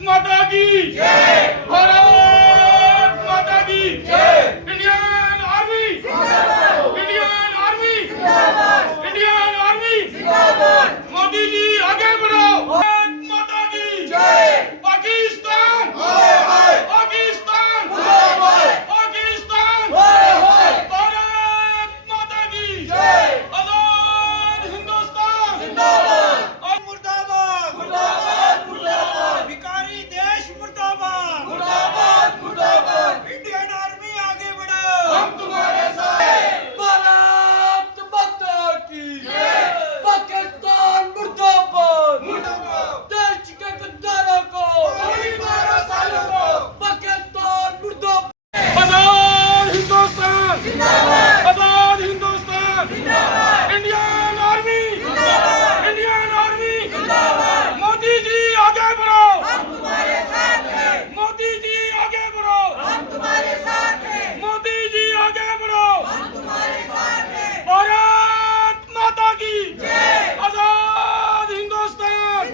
माता की जय, भारत माता की जय, इंडियन आर्मी जिंदाबाद, इंडियन आर्मी जिंदाबाद, इंडियन आर्मी जिंदाबाद, मोदी जी आगे बढ़ो, भारत माता की जय, पाकिस्तान हाय हाय, पाकिस्तान मुर्दाबाद, पाकिस्तान हाय हाय, भारत माता की जय, आजाद हिंदुस्तान जिंदाबाद, मुर्दाबाद मुर्दाबाद मुर्दाबाद, भिखारी देश मुर्दाबाद मुर्दाबाद मुर्दाबाद, इंडियन आर्मी आगे बढ़ो, हम तुम्हारे साथ हैं। भारत माता की जय, पाकिस्तान मुर्दाबाद मुर्दाबाद, देश के गद्दारों को गोली मारो सालों को, पाकिस्तान मुर्दाबाद आजाद हिंदुस्तान जिंदाबाद, आजाद हिंदुस्तान जिंदाबाद, इंडियन आर्मी जिंदाबाद, इंडियन आर्मी जिंदाबाद, मोदी जी आगे बढ़ो, हम तुम्हारे साथ हैं, मोदी जी आगे बढ़ो, हम तुम्हारे साथ हैं, मोदी जी आगे बढ़ो, हम तुम्हारे साथ हैं, भारत माता की जय, आजाद हिंदुस्तान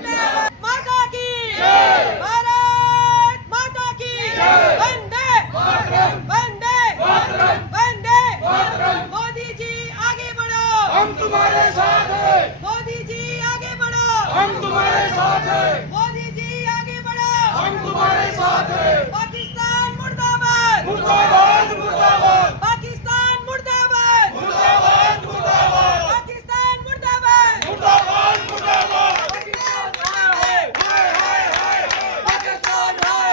माता की जय, भारत माता की जय, वंदे मातरम, वंदे मातरम, वंदे मातरम, मोदी जी आगे बढ़ो, हम तुम्हारे साथ हैं, मोदी जी आगे बढ़ो, हम तुम्हारे साथ हैं, मोदी जी आगे बढ़ो, हम तुम्हारे साथ हैं, पाकिस्तान मुर्दाबाद, मुर्दाबाद मुर्दाबाद, पाकिस्तान मुर्दाबाद, मुर्दाबाद मुर्दाबाद, पाकिस्तान मुर्दाबाद, मुर्दाबाद मुर्दाबाद, पाकिस्तान हाय हाय हाय हाय पाकिस्तान हाय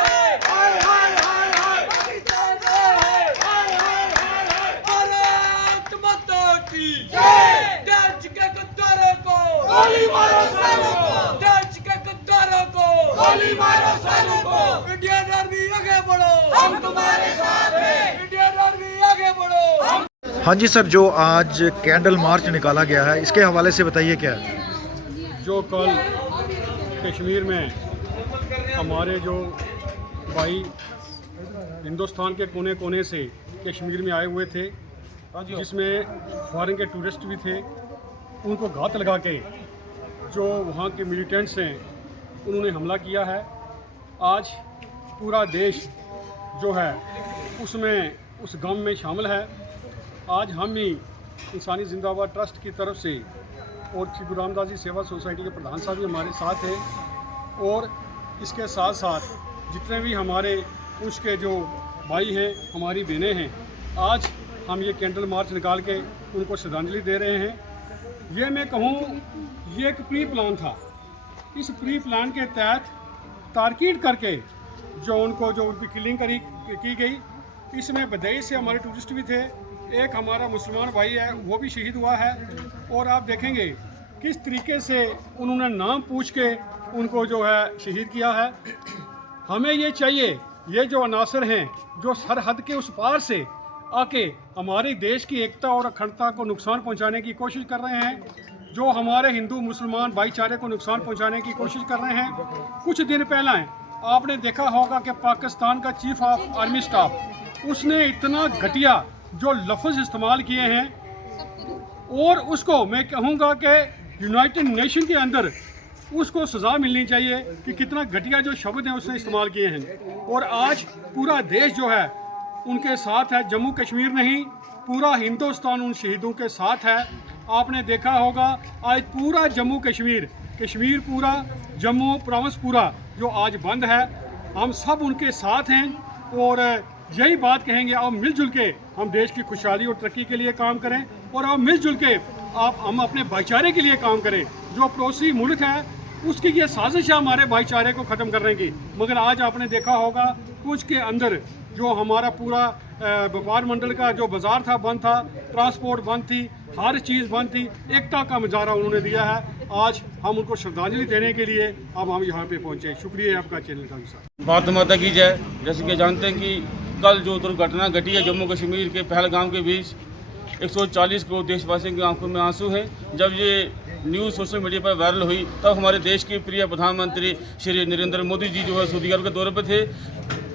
हाय हाय हाय हाय पाकिस्तान हाय हाय हाय हाय हाय, भारत माता की जय, देश के गद्दारों को गोली मारो सालों को, देश के गद्दारों को गोली मारो सालों को, इंडियन आर्मी आगे बढ़ो, हम तुम्हारे साथ हैं, इंडियन आर्मी आगे बढ़ो। हाँ जी सर, जो आज कैंडल मार्च निकाला गया है इसके हवाले से बताइए क्या है। जो कल कश्मीर में हमारे जो भाई हिंदुस्तान के कोने कोने से कश्मीर में आए हुए थे, जिसमें फॉरेन के टूरिस्ट भी थे, उनको घात लगा के जो वहाँ के मिलिटेंट्स हैं उन्होंने हमला किया है। आज पूरा देश जो है उसमें उस गम में शामिल है। आज हम ही इंसानी जिंदाबाद ट्रस्ट की तरफ से और श्री गुरु रामदास जी सेवा सोसाइटी के प्रधान साहब भी हमारे साथ हैं, और इसके साथ साथ जितने भी हमारे उसके जो भाई हैं, हमारी बहनें हैं, आज हम ये कैंडल मार्च निकाल के उनको श्रद्धांजलि दे रहे हैं। ये मैं कहूँ ये एक प्री प्लान था। इस प्री प्लान के तहत तारकीद करके जो उनकी किलिंग की गई, इसमें बदई से हमारे टूरिस्ट भी थे, एक हमारा मुसलमान भाई है वो भी शहीद हुआ है। और आप देखेंगे किस तरीके से उन्होंने नाम पूछ के उनको जो है शहीद किया है। हमें ये चाहिए, ये जो अनासर हैं जो सरहद के उस पार से आके हमारे देश की एकता और अखंडता को नुकसान पहुंचाने की कोशिश कर रहे हैं, जो हमारे हिंदू मुसलमान भाईचारे को नुकसान पहुंचाने की कोशिश कर रहे हैं। कुछ दिन पहले आपने देखा होगा कि पाकिस्तान का चीफ ऑफ आर्मी स्टाफ उसने इतना घटिया जो लफ्ज़ इस्तेमाल किए हैं, और उसको मैं कहूँगा कि यूनाइटेड नेशन के अंदर उसको सज़ा मिलनी चाहिए कि कितना घटिया जो शब्द हैं उसने इस्तेमाल किए हैं। और आज पूरा देश जो है उनके साथ है, जम्मू कश्मीर नहीं पूरा हिंदुस्तान उन शहीदों के साथ है। आपने देखा होगा आज पूरा जम्मू कश्मीर पूरा जम्मू प्रोविंस पूरा जो आज बंद है, हम सब उनके साथ हैं और यही बात कहेंगे, आप मिलजुल के हम देश की खुशहाली और तरक्की के लिए काम करें, और आप मिलजुल के हम अपने भाईचारे के लिए काम करें। जो पड़ोसी मुल्क है उसकी ये साजिश है हमारे भाईचारे को ख़त्म करने की, मगर आज आपने देखा होगा कुछ के अंदर जो हमारा पूरा व्यापार मंडल का जो बाज़ार था बंद था, ट्रांसपोर्ट बंद थी, हर चीज़ बंद थी, एकता का मुजाहरा उन्होंने दिया है। आज हम उनको श्रद्धांजलि देने के लिए अब हम यहाँ पे पहुँचे। शुक्रिया आपका चैनल का भी। भारत माता की जय। जैसे कि जानते हैं कि कल जो दुर्घटना घटी है जम्मू कश्मीर के पहलगाम के बीच, 140 करोड़ देशवासियों की आंखों में आंसू है। जब ये न्यूज़ सोशल मीडिया पर वायरल हुई तब हमारे देश के प्रिय प्रधानमंत्री श्री नरेंद्र मोदी जी जो है सऊदी अरब के दौरे पर थे।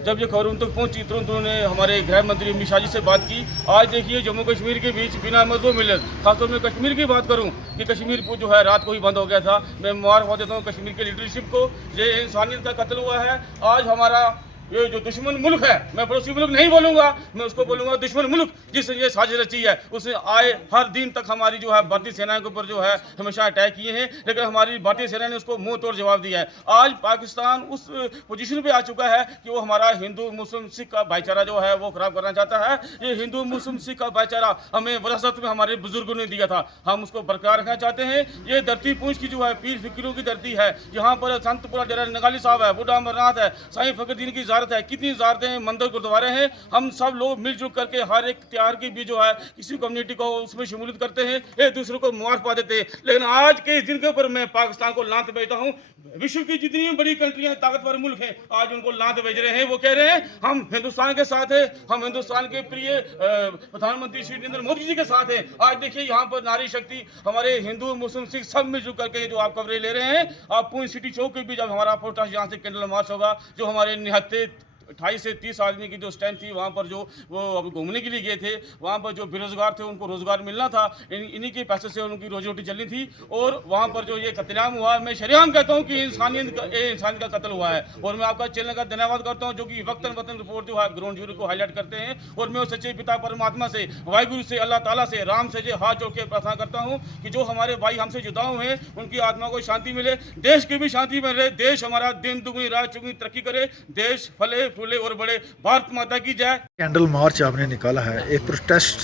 जब ये खबर उन तक पहुंची तुरंत उन्होंने हमारे गृह मंत्री अमित शाह जी से बात की। आज देखिए जम्मू कश्मीर के बीच बिना मजदूर मिले, खासतौर में कश्मीर की बात करूं कि कश्मीर को जो है रात को ही बंद हो गया था। मैं मुबारकबाद देता हूँ कश्मीर के लीडरशिप को, ये इंसानियत का कत्ल हुआ है। आज हमारा ये जो दुश्मन मुल्क है, मैं पड़ोसी मुल्क नहीं बोलूंगा, मैं उसको बोलूंगा दुश्मन मुल्क, जिसने ये साजिश रची है, उसने आए हर दिन तक हमारी जो है भारतीय सेना के ऊपर जो है हमेशा अटैक किए हैं, लेकिन हमारी भारतीय सेना ने उसको मुंह तोड़ जवाब दिया है। आज पाकिस्तान उस पोजीशन पे आ चुका है कि वो हमारा हिंदू मुस्लिम सिख का भाईचारा जो है वो खराब करना चाहता है। ये हिंदू मुस्लिम सिख का भाईचारा हमें विरासत में हमारे बुजुर्गों ने दिया था, हम उसको बरकरार रखना चाहते हैं। ये धरती पूंछ की जो है पीर फिक्रों की धरती है, यहाँ पर संतपुरा डेरा नगाली साहब है, बूढ़ा अमरनाथ है, साईं फखरुद्दीन की ज़ियारत है, कितनी ज़ियारतें मंदिर गुरुद्वारे हैं। हम सब लोग मिलजुल करके हर एक त्योहार की भी जो है किसी कम्युनिटी को उसमें शमूलियत करते हैं, एक दूसरे को मुबारकबाद देते हैं। लेकिन आज के इस दिन के ऊपर मैं पाकिस्तान को लांत भेजता हूँ। विश्व की जितनी बड़ी कंट्रियां ताकतवर मुल्क हैं आज उनको लांत भेज रहे हैं। वो कह रहे हैं हम हिंदुस्तान के साथ हैं, हम हिंदुस्तान के प्रिय प्रधानमंत्री श्री नरेंद्र मोदी जी के साथ हैं। आज देखिए यहाँ पर नारी शक्ति, हमारे हिंदू मुस्लिम सिख सब मिलजुल करके जो आप कवरेज ले रहे हैं। आप पूंछ सिटी चौक के भी जब हमारा प्रोटेस्ट यहाँ से कैंडल मार्च होगा, जो हमारे निहत्ते 28 से 30 आदमी की जो स्ट्रेंथ थी वहाँ पर जो वो अब घूमने के लिए गए थे, वहाँ पर जो बेरोजगार थे उनको रोजगार मिलना था, इन्हीं के पैसे से उनकी रोजी रोटी चलनी थी। और वहाँ पर जो ये कत्लेआम हुआ, मैं शरेआम कहता हूँ कि इंसानियत का कत्ल हुआ है। और मैं आपका चैनल का धन्यवाद करता हूँ जो कि वक्तन वतन रिपोर्ट जो है ग्राउंड जीरो को हाईलाइट करते हैं। और मैं सच्चे पिता परमात्मा से, वाहिगुरु से, अल्लाह ताला से, राम से जो हाथ जोड़ के प्रार्थना करता हूँ कि जो हमारे भाई हमसे जुदा हुए हैं उनकी आत्मा को शांति मिले, देश की भी शांति मिले, देश हमारा दिन दुगनी रात चुगनी तरक्की करे, देश फले फूले और बड़े। भारत माता की जय। कैंडल मार्च आपने निकाला है, एक प्रोटेस्ट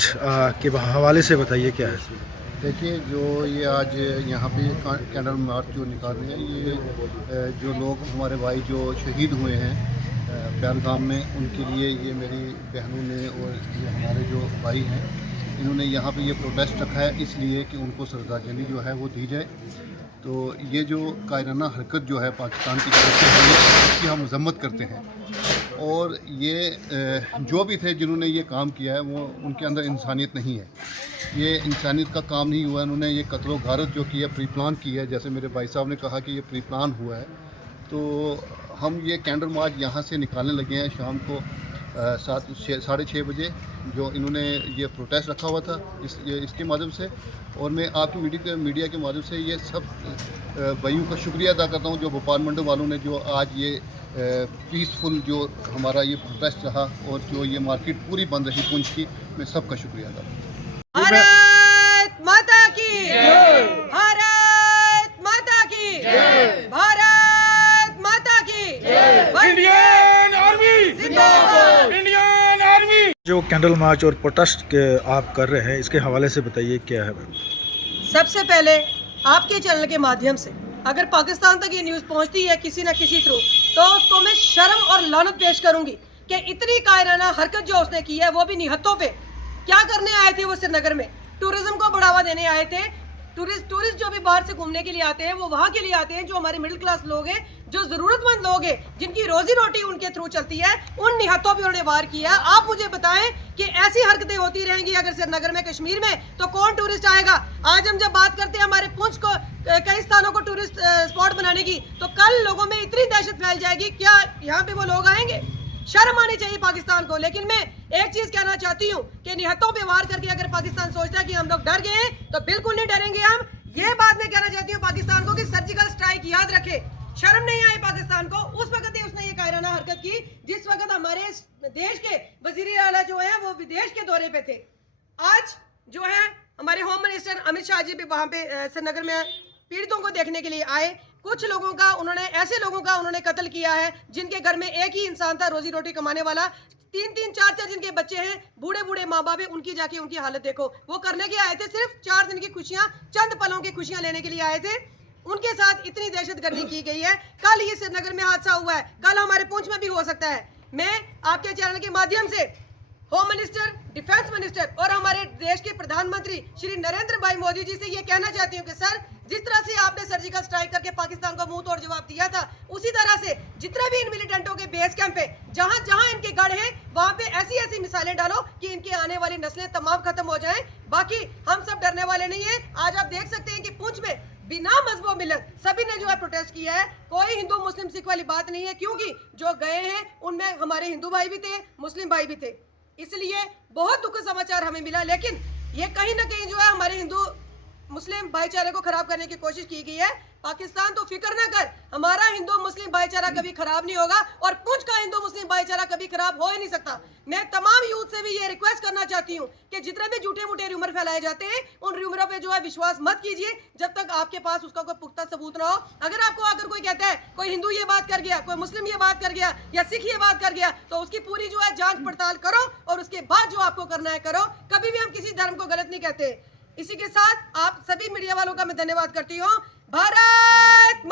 के हवाले से बताइए क्या है। देखिए जो ये आज यहाँ पे कैंडल मार्च जो निकाल रहे हैं, ये जो लोग हमारे भाई जो शहीद हुए हैं पहलगाम में, उनके लिए ये मेरी बहनों ने और ये हमारे जो भाई हैं इन्होंने यहाँ पे ये प्रोटेस्ट रखा है, इसलिए कि उनको श्रद्धांजलि जो है वो दी जाए। तो ये जो कायराना हरकत जो है पाकिस्तान की तरफ से हुई है उसकी हम मजम्मत करते हैं। और ये जो भी थे जिन्होंने ये काम किया है वो उनके अंदर इंसानियत नहीं है, ये इंसानियत का काम नहीं हुआ। उन्होंने ये कत्ल गारत जो किया प्री प्लान की है, जैसे मेरे भाई साहब ने कहा कि ये प्री प्लान हुआ है। तो हम ये कैंडल मार्च यहाँ से निकालने लगे हैं शाम को 7-6:30 बजे, जो इन्होंने ये प्रोटेस्ट रखा हुआ था इसके माध्यम से। और मैं आपकी मीडिया के माध्यम से ये सब भाइयों का शुक्रिया अदा करता हूँ जो भोपाल मंडल वालों ने जो आज ये पीसफुल जो हमारा ये प्रोटेस्ट रहा और जो ये मार्केट पूरी बंद रही पुंछ की, मैं सबका शुक्रिया अदा करता हूँ। भारत माता की जय, भारत माता की जय, भारत माता की जय, इंडियन आर्मी जिंदाबाद, इंडियन आर्मी। जो कैंडल मार्च और प्रोटेस्ट के आप कर रहे हैं इसके हवाले से बताइए क्या है। सबसे पहले आपके चैनल के माध्यम से अगर पाकिस्तान तक ये न्यूज़ पहुंचती है किसी न किसी थ्रू, तो उसको मैं शर्म और लानत पेश करूंगी कि इतनी कायराना हरकत जो उसने की है, वो भी निहत्तों पे। क्या करने आए थे वो श्रीनगर में? टूरिज्म को बढ़ावा देने आए थे। टूरिस्ट जो भी बाहर से घूमने के लिए आते हैं वो वहाँ के लिए आते हैं जो हमारे मिडिल क्लास लोग हैं, जो जरूरतमंद लोग हैं, जिनकी रोजी रोटी उनके थ्रू चलती है, उन निहत्तों पे उन्होंने वार किया। आप मुझे बताएं कि ऐसी हरकतें होती रहेंगी अगर श्रीनगर में, कश्मीर में, तो कौन टूरिस्ट आएगा? आज हम जब बात करते हैं हमारे पुंछ को कई स्थानों को टूरिस्ट स्पॉट बनाने की, तो कल लोगों में इतनी दहशत फैल जाएगी, क्या यहाँ पे वो लोग आएंगे? शर्म आनी चाहिए पाकिस्तान को। लेकिन मैं एक चीज कहना चाहती हूँ कि निहत्तों पे वार करके अगर पाकिस्तान सोचता है कि हम लोग डर गए हैं, तो बिल्कुल नहीं डरेंगे हम। ये बात मैं कहना चाहती हूँ पाकिस्तान को कि सर्जिकल स्ट्राइक याद रखे। शर्म नहीं आई पाकिस्तान को उस वक्त ही उसने ये कायराना हरकत की जिस वक्त हमारे देश के वजीर आला जो है वो विदेश के दौरे पे थे। आज जो है हमारे होम मिनिस्टर अमित शाह जी भी वहाँ पे श्रीनगर में पीड़ितों को देखने के लिए आए। कुछ लोगों का ऐसे लोगों का उन्होंने कत्ल किया है जिनके घर में एक ही इंसान था रोजी रोटी कमाने वाला, 3-3, 4-4 जिनके बच्चे हैं, बूढ़े बूढ़े माँ बाप है, उनकी जाके उनकी हालत देखो। वो करने के आए थे सिर्फ 4 दिन की खुशियां, चंद पलों की खुशियां लेने के लिए आए थे। उनके साथ इतनी दहशतगर्दी की गई है। कल ये श्रीनगर में हादसा हुआ है, कल हमारे पुंछ में भी हो सकता है। मैं आपके चैनल के माध्यम से होम मिनिस्टर, डिफेंस मिनिस्टर और हमारे देश के प्रधानमंत्री श्री नरेंद्र भाई मोदी जी से ये कहना चाहती हूँ कि सर, जिस तरह से आपने सर्जिकल स्ट्राइक करके पाकिस्तान को मुंह तोड़ जवाब दिया था, उसी तरह से जितने भी इन मिलिटेंटों के बेस कैंप पे जहां जहां इनके गढ़ हैं वहां पे ऐसी मिसाइलें डालो कि इनकी आने वाली नस्लें तमाम खत्म हो जाएं। बाकी हम सब डरने वाले नहीं है। आज आप देख सकते हैं कि पुंछ में बिना मजहब मिलत सभी ने जो है प्रोटेस्ट किया है। कोई हिंदू मुस्लिम सिख वाली बात नहीं है, क्योंकि जो गए हैं उनमें हमारे हिंदू भाई भी थे, मुस्लिम भाई भी थे। इसलिए बहुत दुखद समाचार हमें मिला, लेकिन ये कहीं ना कहीं जो है हमारे हिंदू मुस्लिम भाईचारे को खराब करने की कोशिश की गई है। पाकिस्तान तो फिक्र ना कर, हमारा हिंदू मुस्लिम भाईचारा कभी खराब नहीं होगा और पुंछ का हिंदू मुस्लिम भाईचारा कभी खराब हो ही नहीं सकता। मैं तमाम यूथ से भी ये रिक्वेस्ट करना चाहती हूँ कि जितने भी झूठे मूठे रूमर फैलाए जाते हैं उन रूमरों पे जो है विश्वास मत कीजिए जब तक आपके पास उसका कोई पुख्ता सबूत ना हो। अगर आपको अगर कोई कहता है कोई हिंदू ये बात कर गया, कोई मुस्लिम ये बात कर गया या सिख ये बात कर गया, तो उसकी पूरी जो है जांच पड़ताल करो और उसके बाद जो आपको करना है करो। कभी भी हम किसी धर्म को गलत नहीं कहते। इसी के साथ आप सभी मीडिया वालों का मैं धन्यवाद करती हूँ। भारत